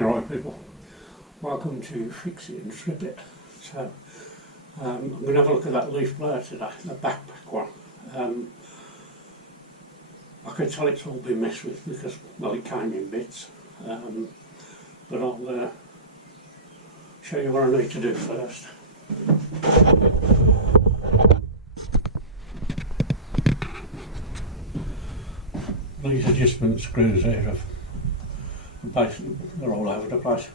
Alright people, welcome to Fix It and Strip It. So I'm going to have a look at that leaf blower today, the backpack one. I can tell it's all been messed with because, well, it came in bits, but I'll show you what I need to do first. These adjustment screws here have basically, they're all over the place.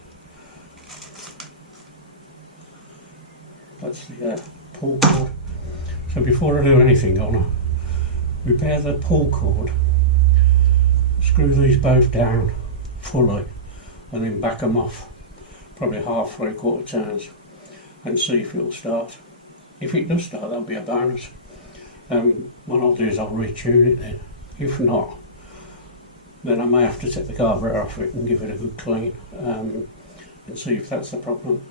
That's the pull cord. So before I do anything, I'm going to repair the pull cord, screw these both down fully and then back them off probably half, 3/4 turns and see if it'll start. If it does start, that'll be a bonus. What I'll do is I'll retune it then. If not, then I may have to take the carburetor off it and give it a good clean and see if that's the problem.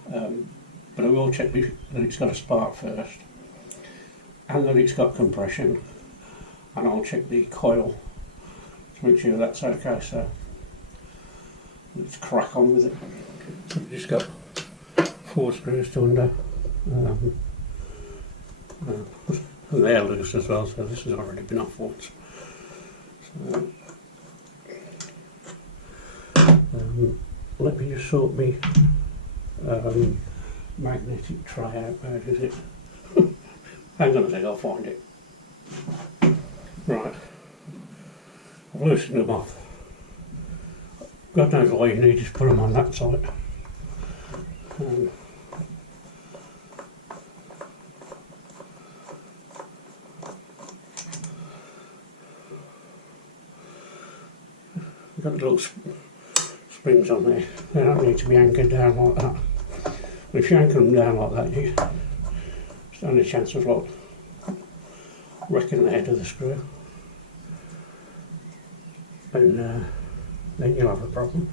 But I will check that it's got a spark first and that it's got compression, and I'll check the coil to make sure that's okay. So let's crack on with it. So we've just got 4 screws to undo, and they're loose as well, so this has already been off once. So, let me just sort me magnetic tray out. Where is it? Hang on a sec, I'll find it. Right, I've loosened them off. God knows why you need to put them on that side. Got little springs on there. They don't need to be anchored down like that. If you anchor them down like that, you stand a chance of like wrecking the head of the screw, and then you'll have a problem.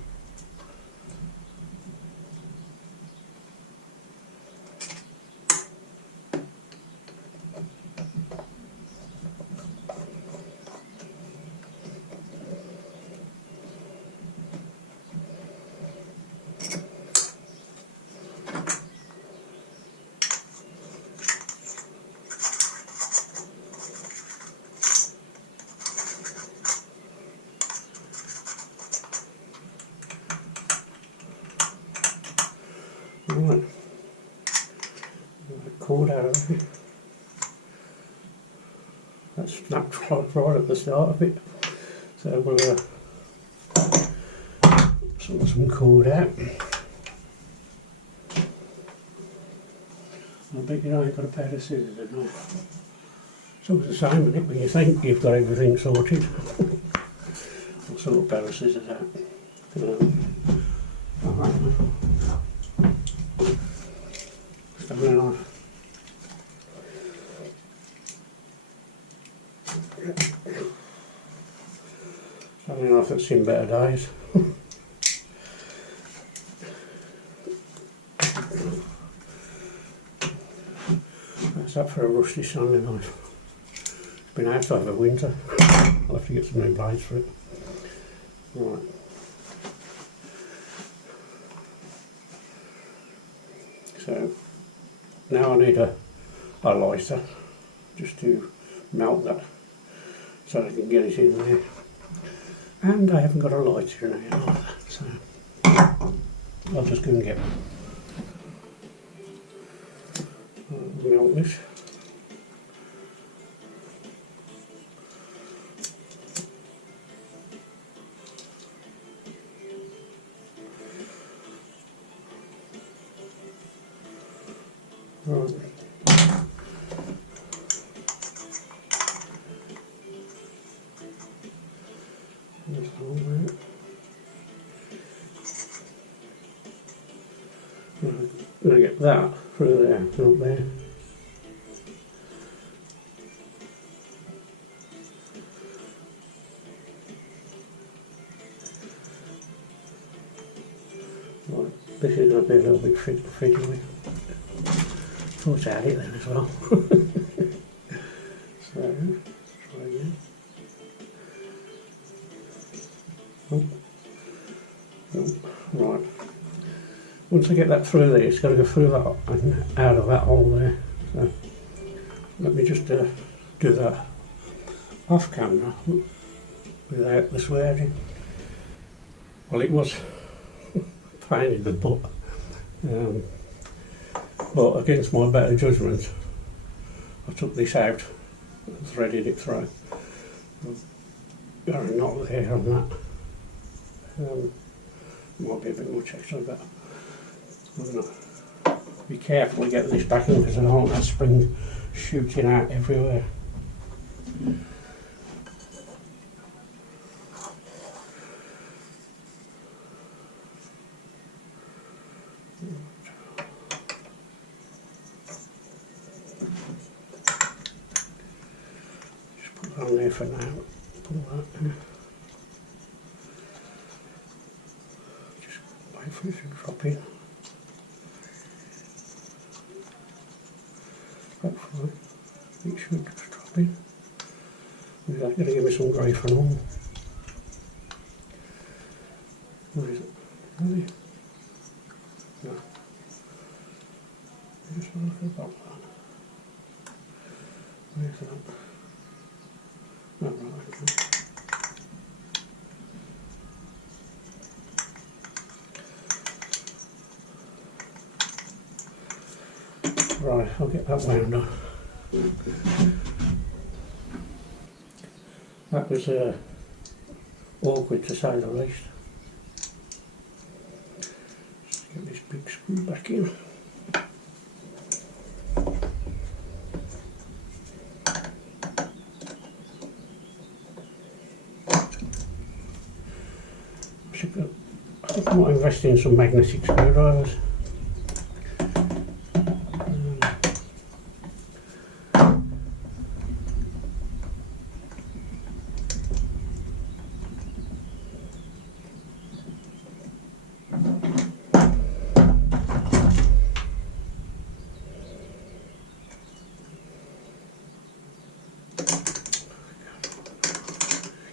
Right, cord out of it. That snapped right at the start of it, so we'll sort some cord out. I bet you ain't got a pair of scissors at all. It's always the same, isn't it, when you think you've got everything sorted. I'll sort a pair of scissors out. Alright. Stabby knife. Stabby knife that's seen better days. That's that for a rusty sanding knife. It's been out over winter. I'll have to get some new blades for it. Right. So now I need a lighter just to melt that so I can get it in there. And I haven't got a lighter in here either, so I'll just go and get one. Melt this. Right. Just hold that. Right. I'm going to get that through there, not there. Right. This is going to be a little bit fiddly. Thought I had it then as well. So, try again. Oh. Right. Once I get that through there, it's got to go through that and out of that hole there. So let me just do that off camera without the swearing. Well, it was pain in the butt, but against my better judgment, I took this out and threaded it through. Got a knot there on that. Might be a bit much extra, but I'm going to be careful to get this back in because I don't want that spring shooting out everywhere. Just put that on there for now. Pull that there. Just wait for it to drop in. Hopefully it should just drop in. I'm going to give me some grey for all. What is it? Really? No. I just want to look about that. Where's that? No, right, okay. Right, I'll get that wound up. That was awkward to say the least. Just get this big screw back in. I think I might invest in some magnetic screwdrivers.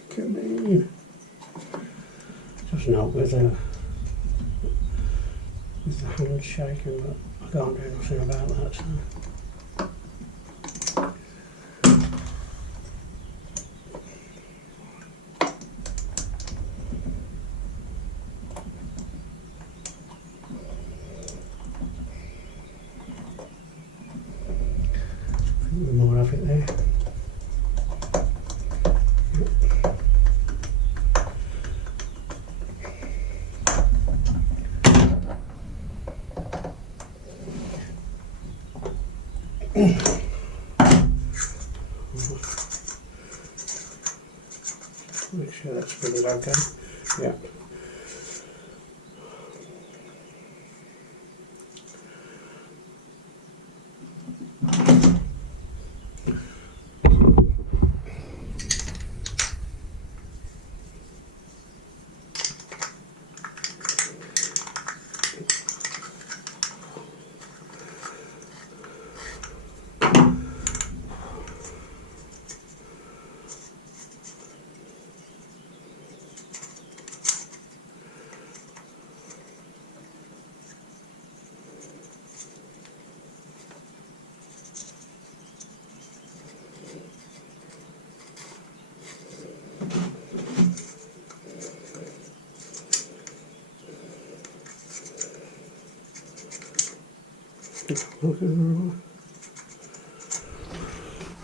Come in. Doesn't help with the hand shaking, but I can't do nothing about that. So. We might have it there. Make sure that's spinning okay. Yeah.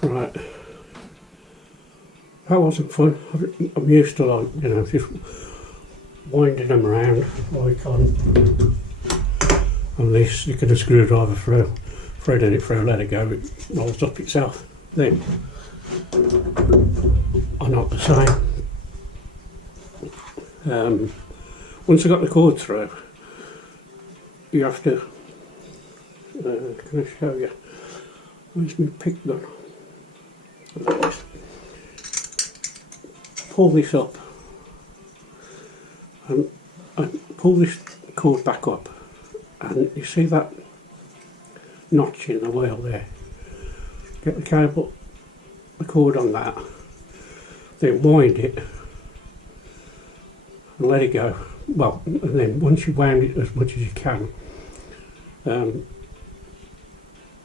Right, that wasn't fun. I'm used to, like, you know, just winding them around like on this, sticking a screwdriver through, threading it through, let it go, it rolls up itself. Then I'm not the same. Once I got the cord through, you have to, can I show you? Where's my pick gun? Pull this up and pull this cord back up, and you see that notch in the wheel there. Get the cable, the cord on that, then wind it and let it go. well, and then once you've wound it as much as you can,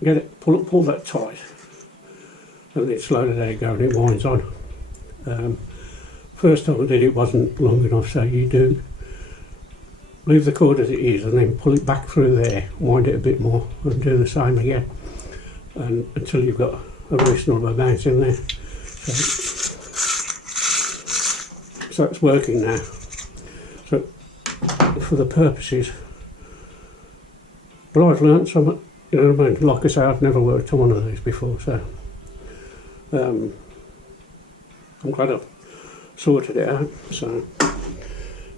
get it, pull that tight, and then slowly let it go and it winds on. First time I did it wasn't long enough, so you do leave the cord as it is and then pull it back through there, wind it a bit more and do the same again, and until you've got a reasonable amount in there. So it's working now. So for the purposes, well, I've learnt some, you know what I mean, like I say, I've never worked on one of these before, so I'm glad I've sorted it out. So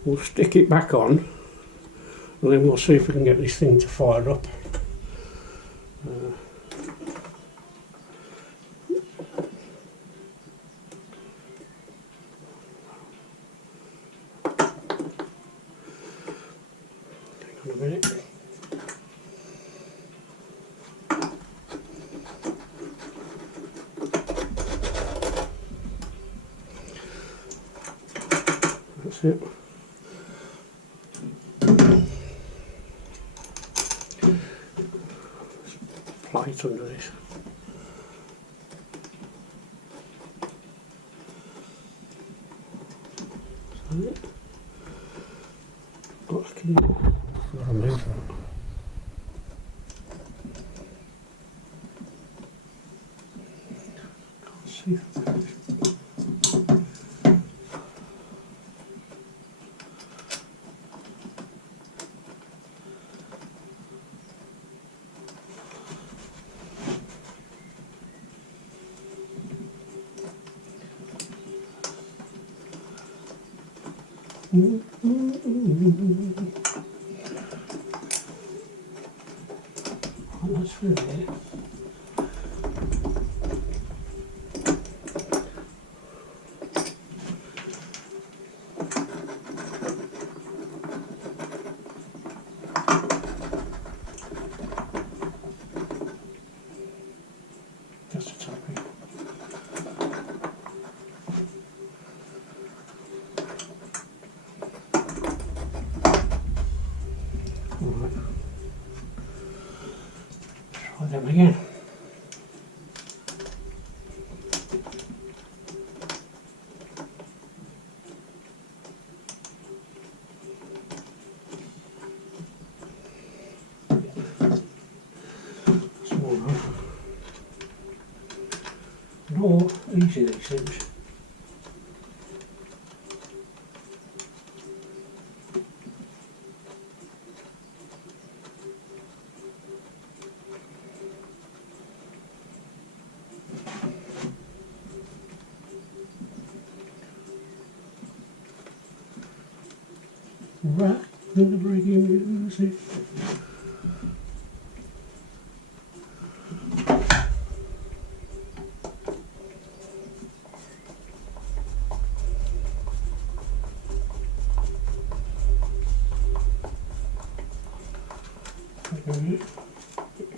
we'll stick it back on and then we'll see if we can get this thing to fire up. Hang on a minute. That's it. Plate under this. That's it. Oh, I can remove that. Can't see that. Oh, that's really it. Just a tapping. Alright. Try them again. Small enough. Not easy these things. Right, with the reggae music.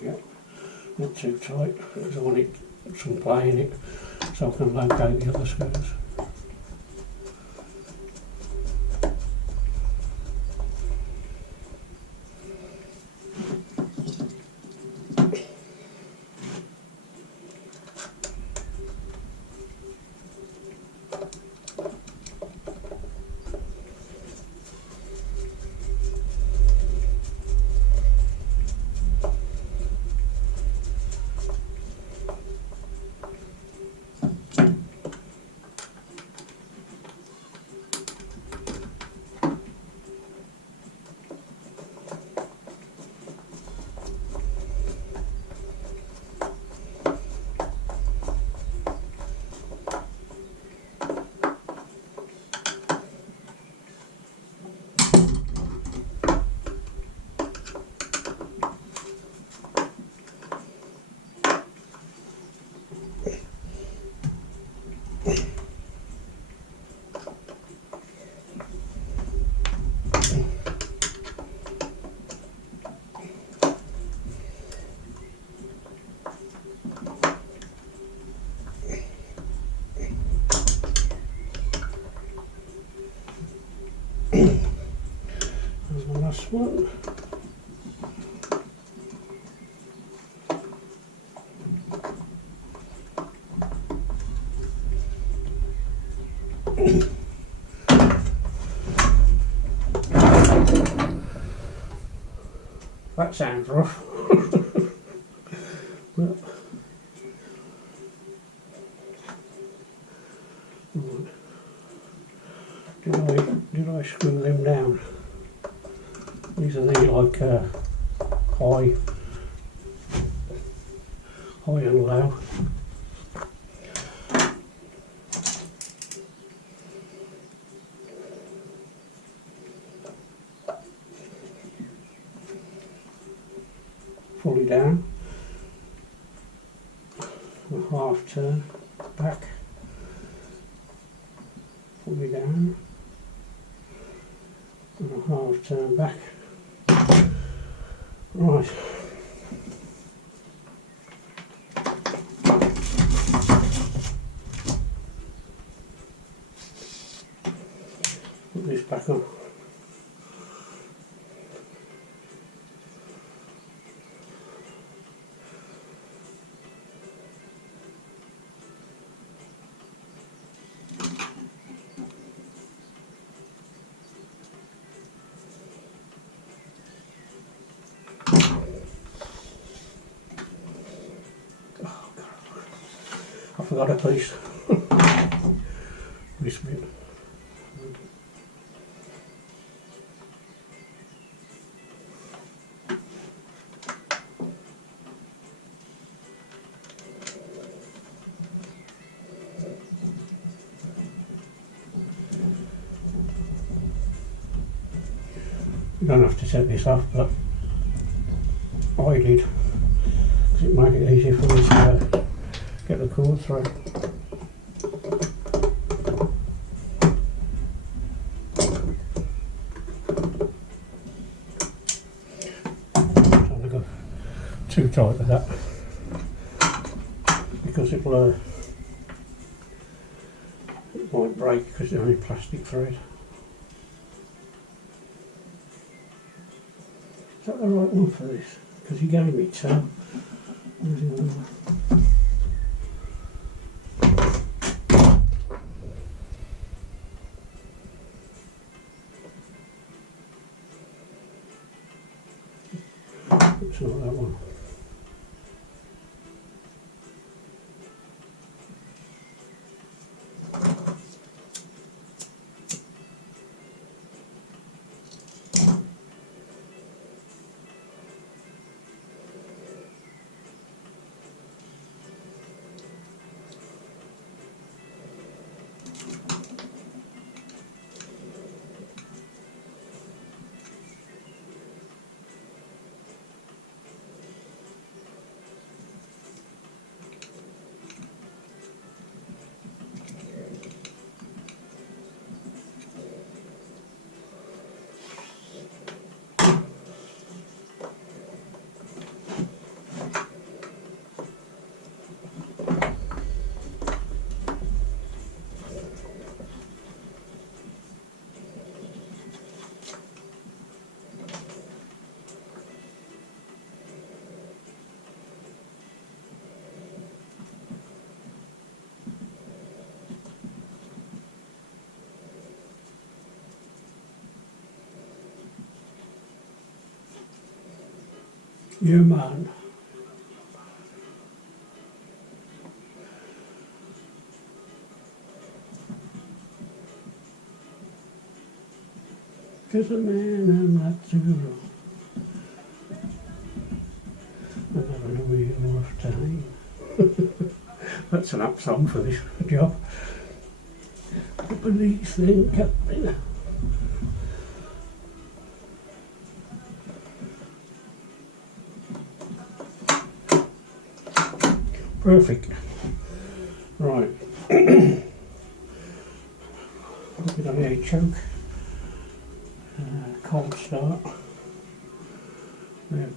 Yeah, not too tight because I want it some play in it so I can locate the other screws. And the last one. That sounds rough. But, did I screw them down? These are like high and low. Fully down, a half turn back, fully down, and a half turn back. Right. Put this back on. I forgot a piece. This bit. You don't have to take this off, but I did, because it made it easier for me to get the cord through. Don't go too tight with that, because it might break because they're only plastic thread. Is that the right one for this? Because he gave me two. Where's the other one? It's not that one. Yeah, man. Just a man I'm not through. I'm having a real rough time. That's an up song for this job. The police then kept me. Perfect. Right. Look at the air choke. Cold start. There,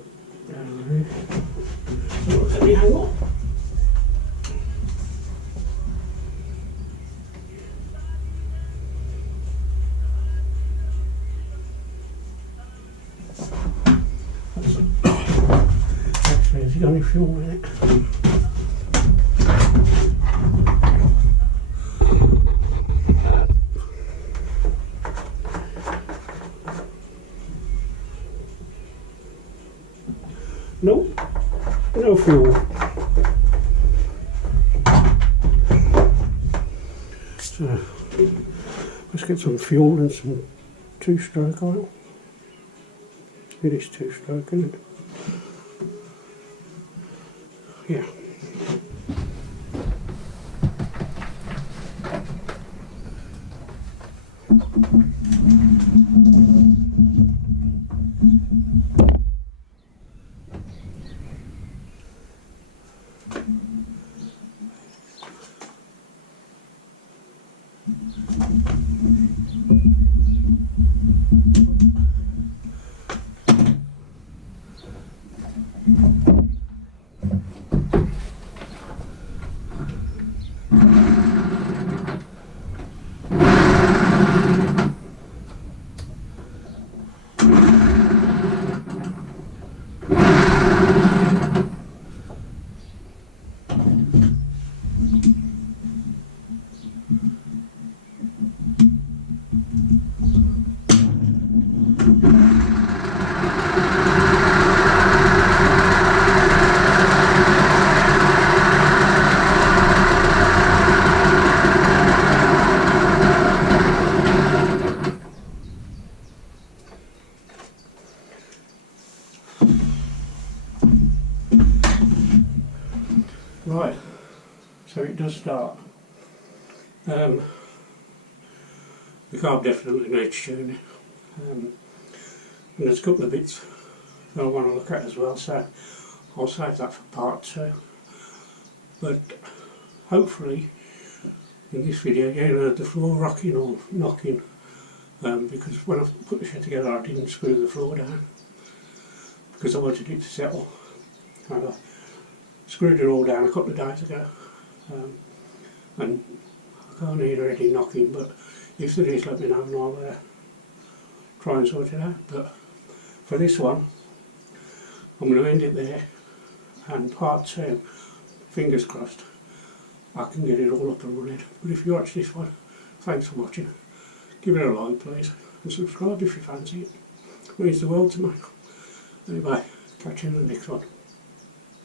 down there. Look at the angle. it got any fuel in it? Nope, no fuel. So let's get some fuel and some two-stroke oil. It is two-stroke, isn't it? Yeah. Right, so it does start. The carb definitely needs tuning. And there's a couple of bits that I want to look at as well, so I'll save that for part 2. But hopefully in this video you heard the floor rocking or knocking, because when I put the shed together I didn't screw the floor down because I wanted it to settle. I screwed it all down a couple of days ago, and I can't hear any knocking, but if there is, let me know and I'll try and sort it out. But for this one I'm going to end it there, and part 2, fingers crossed, I can get it all up and running. But if you watch this one, thanks for watching. Give it a like please, and subscribe if you fancy it. It means the world to me. Anyway, catch you in the next one.